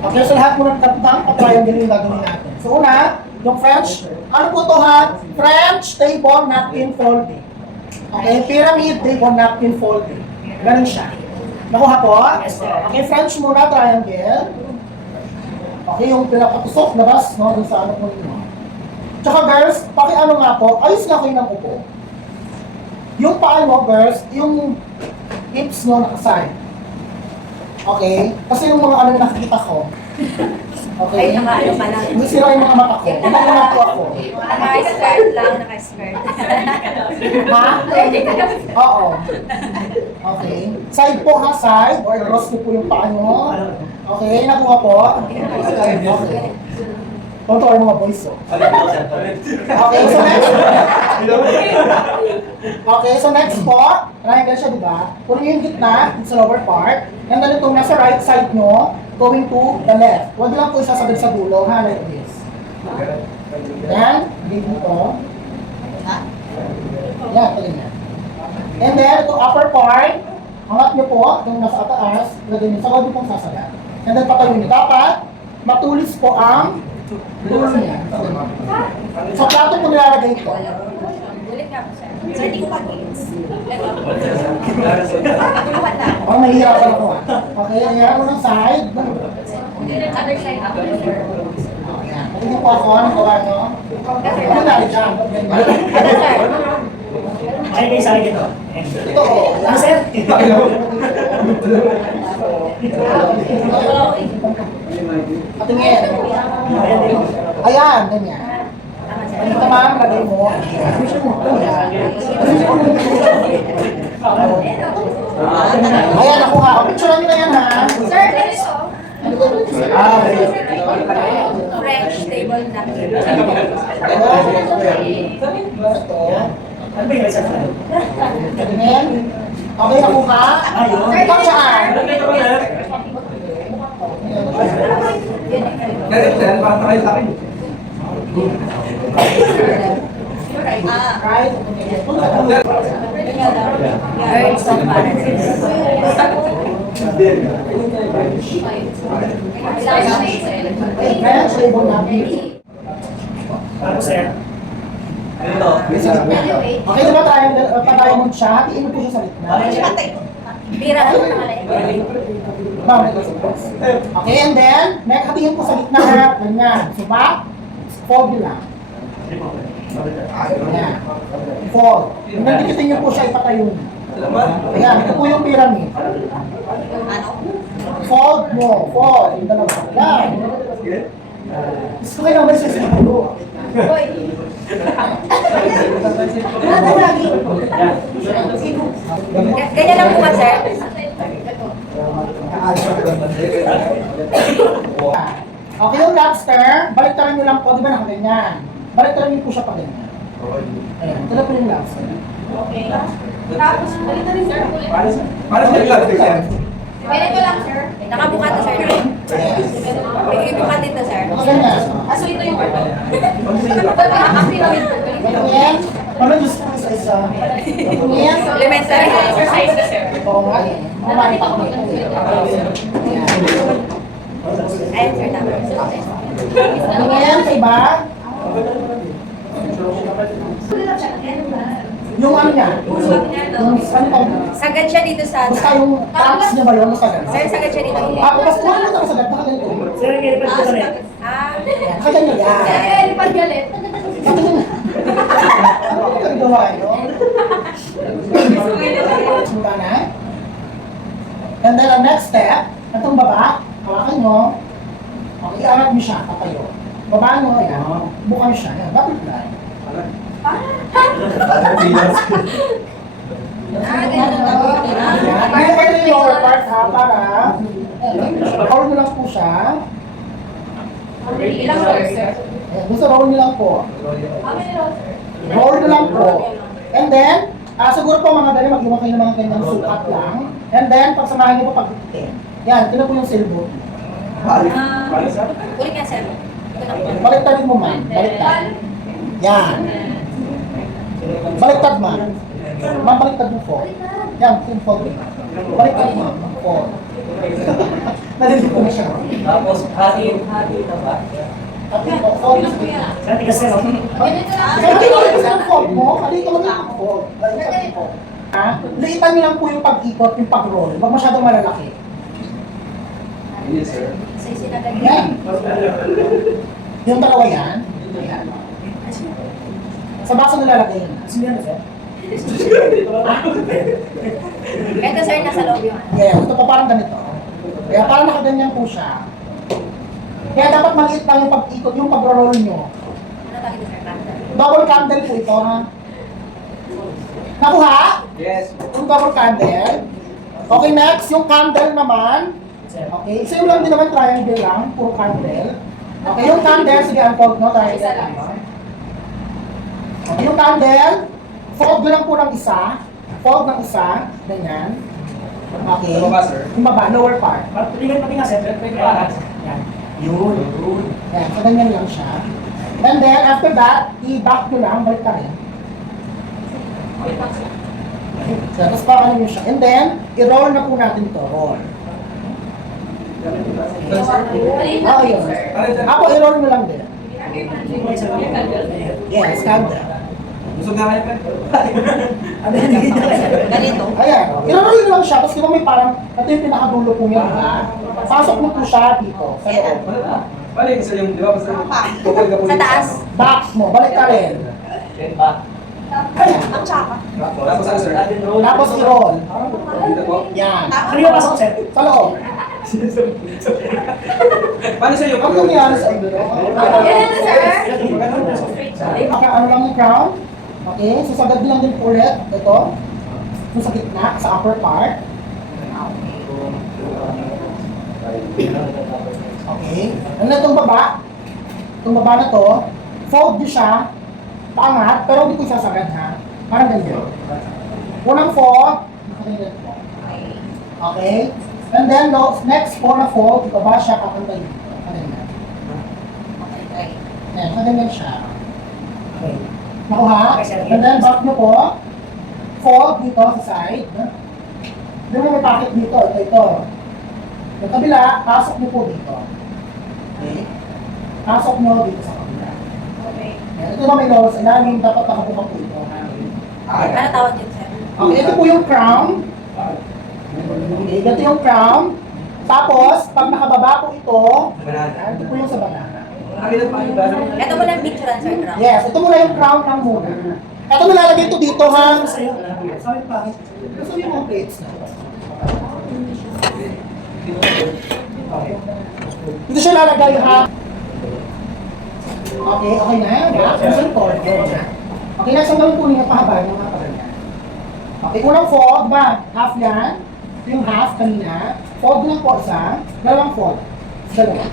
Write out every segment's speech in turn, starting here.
Okay, so lahat muna ng triangle yung gagawin natin. So una, yung French, ano po to ha? French table napkin folding. Okay, pyramid table napkin folding. Ganun siya. Nakuha po? Okay, French muna, triangle. Okay, yung pinakatusok, labas, no? Dun sa ano po yun. Tsaka girls, ano nga po, ayos nga kayo ng upo. Yung paa mo, girls, yung hips mo nakaside. Okay? Kasi yung mga ano nakikita ko. Okay? Ay, naka-ano pa lang. Hindi sila yung mga mata ko. Hindi ko na po ako. Naka-skirt lang, naka-skirt. Ha? Oo. Okay. Side po ha, side. Or cross po yung paa nyo. Okay, nakuha po. Okay. Totoo yung mga boys, oh. Okay, so next. Okay, so next po. Triangle siya, di ba? Punin yung gitna sa lower part. And then itong nasa right side nyo, going to the left. Huwag lang po isasabit sa dulo, ha? Like this. Yan. Dito. Yan, tuloy na. And then, itong upper part, angat nyo po, itong nasa taas, lagay nyo sa lobby pong sasagat. And then, patayo nyo. Dapat, matulis po ang dulo niya. Sa plato po nilalagay ito. Ulit nga po, sir. Sir, hindi ko pag-gills. Oh, mahihirapan ako. Okay, ayan mo ng side. Other side ako, sir. Ayan. Pwede po ako, anong gawa nyo? Ano na, dyan? Other sir. Ay, may isa ito. Ito, oh. Ano, sir? Patingin. Ayan, ganyan. Dito ma'am, lagay mo. Ayan, ako nga. Picture nyo na yan ha. Sir, ganito. Okay. French table napkin. Ito. Ano ba yung isa? Patingin. Okay, ako ka. Ayun. Ikaw saan? Right? Earth of French table napkin. Ano, sir? Okay, diba tayo mo siya? Hatiin mo po siya sa gitna. Bira ko na malay. Ma'am, okay, and then, next hatiin po sa gitna. Ganyan. So, back, fold nyo lang. Ayan. Fold. And then, dikitin nyo po siya, ipatayo nyo. Ayan, ito po yung pyramid. Ano? Fold mo, fold. Yung dalawa. Ayan. Gusto ko kayo naman siya sa ulo. Hoy. Ganyan lang po ba, sir? Okay, yung lobster, baliktaran nyo lang po, di ba nakaganyan? Baliktaran nyo po siya pa ganyan. Ayan, ito na po yung lobster. Okay. Tapos, ulit na rin, sir. Para sa lang, Ganito lang, sir. Nakabuka to, sir. Ibuka dito, sir. Nakaganyan. So, ito yung order. Ganyan. Ano yung isa-isa? Ganyan. Elementary exercise na, sir. Oo nga eh. Mamani pa kami. Ayan, sir. Tama. Ganyan, sa iba. Yung ano niya? Yung ano tawag? Sagad siya dito sa... Basta yung trunks niya ba yun? Sagad? Sir, sagad siya dito. Basta wala mo sagad. Nakaganito. Sir, ang ilipat ko kami. Nakaganyan yan. Lipat galit. Ano ba yung gawa nyo? Simula na. And then ang next step, itong baba, hawakan nyo. Okay, iangat nyo siya, patayo. Baba nyo, yan. Bukan siya, yan. Bakit na? Kaya kayo yung lower part ha, para roll nyo lang po siya. Ilang roll, sir? Gusto roll nyo lang po. How many rolls, sir? Roll nyo lang po. And then, siguro po mga dali, mag-iwan kayo ng mga kanyang sukat lang. And then, pagsamahin nyo po pag-10. Yan, ito na po yung silbo. Ulit nga, sir. Ito na po. Baliktad mo man. Baliktad. Yan. Baliktad man. Ma'am, baliktad mo po. Yan, yung fold. Baliktad mo. Fold. Nalilito na siya. Tapos, hati na ba? At ito, fold. Sir, tigas sir. oh. Kaya ito yung fold mo, halika mo yung fold. Ha? Liitan niyo lang po yung pag-ikot, yung pag-roll. Huwag masyadong malalaki. Yes, sir. Say sinagad Yan. Yung dalawa yan. Yan. Sa baso nilalagay yun. Sino yan, sir? Ito sir, nasa loob yung ano. Yeah, ito pa parang ganito. Kaya parang nakaganyan po siya. Kaya dapat maliit lang yung pag-ikot, yung pag-roll nyo. Ano tawag ito sir? Candle. Double candle po ito, ha? Nakuha? Yes. Yung double candle. Okay, next, yung candle naman. Sir. Okay, same lang din naman, triangle lang, puro candle. Okay, yung candle, sige, unfold no, triangle naman. Okay, yung candle, fold nyo lang po ng isa. Fold ng isa, ganyan. Okay. Ano ba, sir? Yung baba, lower part. Patingin nga, sir. Yan. Yun. Yan, so ganyan lang siya. And then, after that, i-back nyo lang, balik ka rin. So, tapos pa nyo siya. And then, i-roll na po natin to. Roll. Oh, yun. Ako, i-roll mo lang din. Yes, candle. Gusto na kayo, Ano yan? Ganito. Ayan, i-roll nyo lang siya. Tapos di ba may parang, ito yung pinakadulo po niya, diba? Pasok mo po siya dito, sa loob. Balik kasi yung, di ba, basta tukol ka po Sa dito. taas. Back mo, balik ka rin. Then back. Ayan. Ang tsaka. Tapos ano, sir? Tapos i-roll. Dito po. Yan. Ano yung pasok, sir? Sa loob. Paano sir yung Ang nangyari sa inyo? Ganito sir. Okay, ano lang yung crown? Okay, so sagad lang din po ulit. Ito. Yung sa gitna, sa upper part. Okay. Ano na itong baba? Itong baba na to, fold nyo siya, paangat, pero hindi ko sasagad ha. Parang ganyan. Unang fold, nakaganyan po. Okay? And then, next po na fold, ibaba siya, kakantay dito. Kaganyan. Ayan, kaganyan siya. Okay. Nakuha? And then, back nyo po, fold dito sa side. Hindi mo may pocket dito, ito. Yung kabila, pasok nyo po dito. Okay? Pasok nyo dito sa kabila. Okay. Ayan, ito na may lower sa ilalim, dapat nakabuka po ito. Ano tawag yun sir? Okay, ito po yung crown. Okay, ito yung crown. Tapos, pag nakababa po ito, ayan, ito po yung sa banana. Ito mo lang picture sir. Crown. Yes, ito muna yung crown lang muna. Ito nilalagay ito dito ha. Sa'yo. Sorry pa. Gusto yung mga plates na. Dito siya lalagay ha. Okay, okay na. Gusto yung cord. Okay, next ang gawin po niya pahaba yung mga kabanyan. Okay, unang fold ba? Half yan. Ito yung half kanina. Fold lang po isa. Dalawang fold. Dalawa.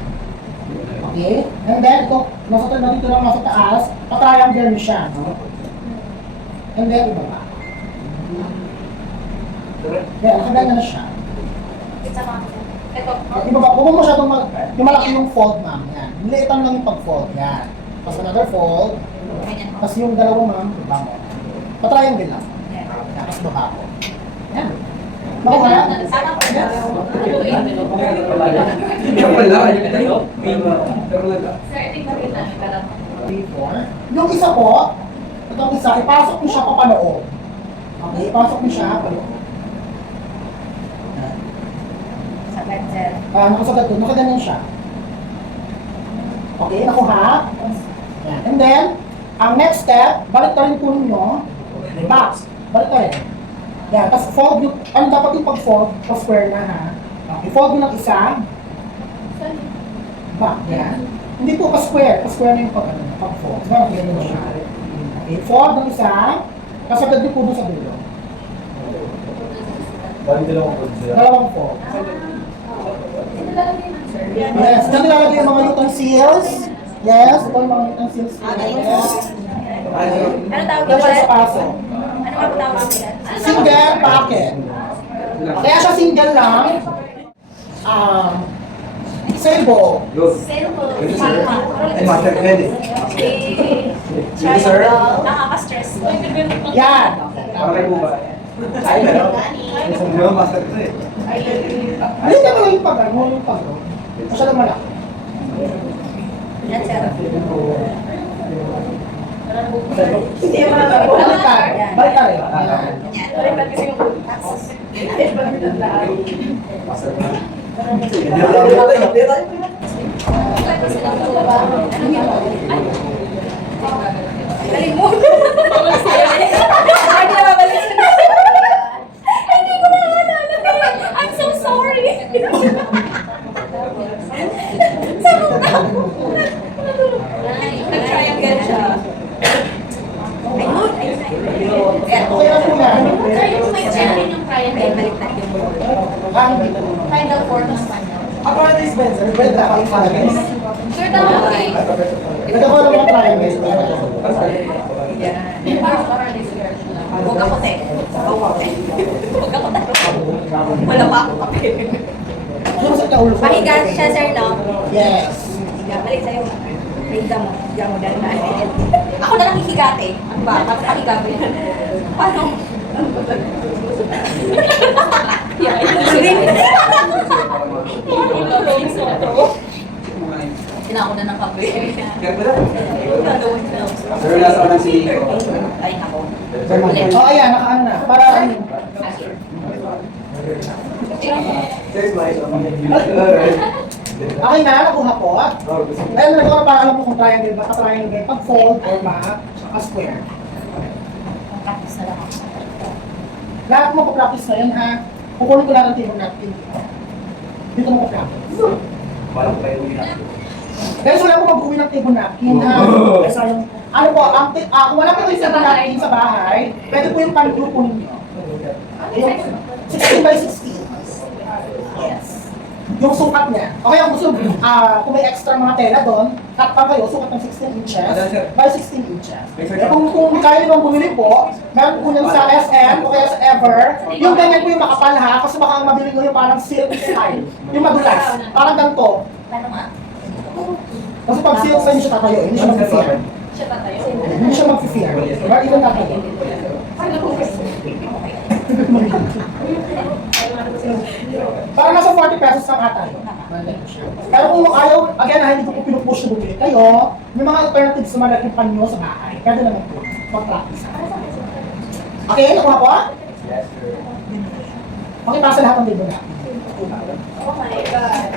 Okay? And then, ito, dito lang nasa taas. Pa-triangle niyo siya. No? And then, ibaba. Kaya, nakaganyan na siya. Isa mga sir. Ito. Ibaba, huwag mo masyadong yung malaki yung fold, ma'am. Yan. Liitan lang yung pag-fold. Yan. Tapos another fold. Ganyan po. Tapos yung dalawang ma'am, ibaba mo. Pa-triangle lang. Yan. Yan. Tapos baba ko. Yan. Nakuha? Sana po. Hindi ko pala. Pero wala. Sir, tingnan kita. 3, 4. Yung isa po, itong isa, ipasok mo siya papaloob. Okay, ipasok mo siya paloob. Sagad sir. Nakasagad ko, nakaganyan siya. Okay, nakuha. Yan. And then, ang next step, balik ka rin po ninyo. Back. Balik ka rin. Yan, tapos fold yung, ano dapat yung pag-fold? Pa-square na ha. Okay, fold mo ng isa. Back, yan. Hindi po pa-square. Pa-square na yung pag-fold. Diba, ganyan siya. Okay, fold ng isa. Kasagad din po doon sa dulo. Dalawang fold. Yes, dyan nilalagay yung mga utensils. Yes, ito yung mga utensils. Yes. Ano tawag Yan yun siya sir? sa paso. Ano nga po tawag nila? Single packet. Kaya siya single lang. Sabo. Yun. Cellphone. Ito, sir. Ay, master credit. Ito, sir. Nakaka-stress. Yan. Para kay Buba. Ay, meron. Di ba, master ito eh. Alin ka mga yung pag, yung pag, masyadong malaki. Yan, sir. Hindi mo na balik ka. Balik ka rin. Yan. Tapos, galing mo. Ay, nababalik sa hindi ko na naalala. I'm so sorry. Sabog na ako. Nag-triangle siya. Ayun. Okay na po yan. May champion yung triangle. Baliktad yung final four ng final. Ako na ni Spencer, pwede na kayo sa guys. Sir, tama okay. Nagkakaroon ng mga triangles. Huwag ako te. Huwag ako te. Wala pa ako kape. Yung sa kaulo ko. Pahiga siya, sir, no? Yes. Higa, balik sa'yo. Higa mo. Higa mo, dahil na. Ako na lang hihigate. Ano ba? Tapos pahiga mo yan. Paano? Tinako na ng kape. Sir, nasa ka ng si Ay, ako. Oh, ayan, nakaano na. Para, okay na, nakuha po. Ayun, nagawa para alam mo kung triangle ba, ka-triangle ba, pag-fold or square. Practice na lang ako. Lahat mo pa-practice na yan, ha? Kukunin ko lang ang table napkin. Dito mo pa-practice. Guys, wala po mag-uwi ng table napkin, ha? Kasi ano po, kung wala po kayo sa napkin sa bahay, pwede po yung pan-grupo ninyo. Yung 16 by 16. Yes. Yung sukat niya. Okay, kung gusto, kung may extra mga tela doon, cut pa kayo, sukat ng 16 inches by 16 inches. Kung kaya nyo bumili po, meron po yan sa SM o kaya sa Ever, yung ganyan po yung makapal ha, kasi baka mabili nyo yung parang silk style. Yung madulas. Parang ganito. Paano nga? Kasi pag silk sa inyo siya tatayo, hindi siya mag-fear. Siya ba tayo? Hindi siya mag-fear. Diba? Ibang tatayo. Parang nasa 40 pesos lang ata yun. Pero kung ayaw, again, hindi ko po pinupush na bumili kayo, may mga alternatives na malaking panyo sa bahay. Pwede naman po, mag-practice. Okay, nakuha po? Okay, para sa lahat ng video natin. Oh my God.